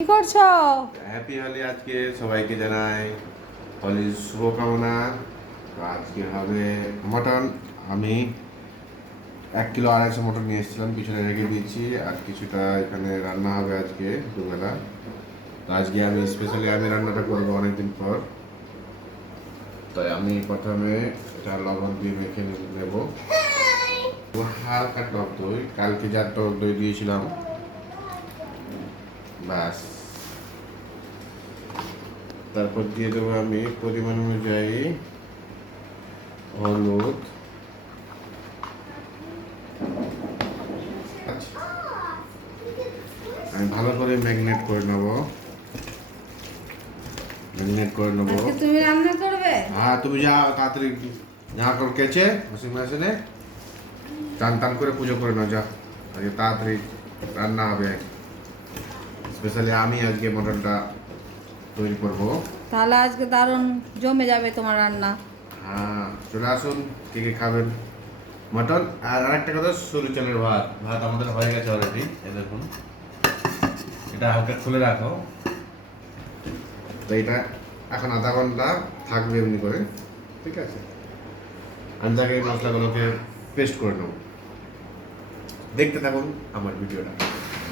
কি করছো? হ্যাপি হোলি আজকে সবাইকে জানাই হোলির শুভকামনা। তো আজকে হবে মটন। আমি 1 কিলো 250 মটন নিয়ে এসেছিলাম, পিছনে রেখে দিয়েছি, আর কিছুটা এখানে রান্না হবে আজকে দুবেলা। তো আজকে আমি স্পেশালি রান্নাটা করবো অনেকদিন পর। তাই আমি প্রথমে এটা লবণ দিয়ে মেখে নেব। হালকা টক দই, কালকে যা টক দই দিয়েছিলাম ব্যাস। তারপর দিয়ে দেবো আমি পরিমাণ অনুযায়ী হলুদ, আমি ভালো করে ম্যাগনেট করে নেব। আজকে তুমি রান্না করবে? হ্যাঁ, তুমি যাও তাড়াতাড়ি জামা কাপড় কেচে ওয়াশিং মেশিনে টান টান করে পুজো করে নাও, যা আজকে তাড়াতাড়ি রান্না হবে। স্পেশালি আমি আজকে মটনটা তৈরি করব। তাহলে আজকে দারুণ জমে যাবে তোমার রান্না। হ্যাঁ, চলে আসুন, কে কে খাবেন মটন। আর আরেকটা কথা, সরু চালের ভাত ভাত আমাদের হয়ে গেছে অলরেডি। এই দেখুন, এটা হালকা খুলে রাখো। তো এটা এখন আধা ঘন্টা থাকবে এমনি করে, ঠিক আছে। আমি তাকে মশলাগুলোকে পেস্ট করে নেব। দেখতে থাকুন আমার ভিডিওটা।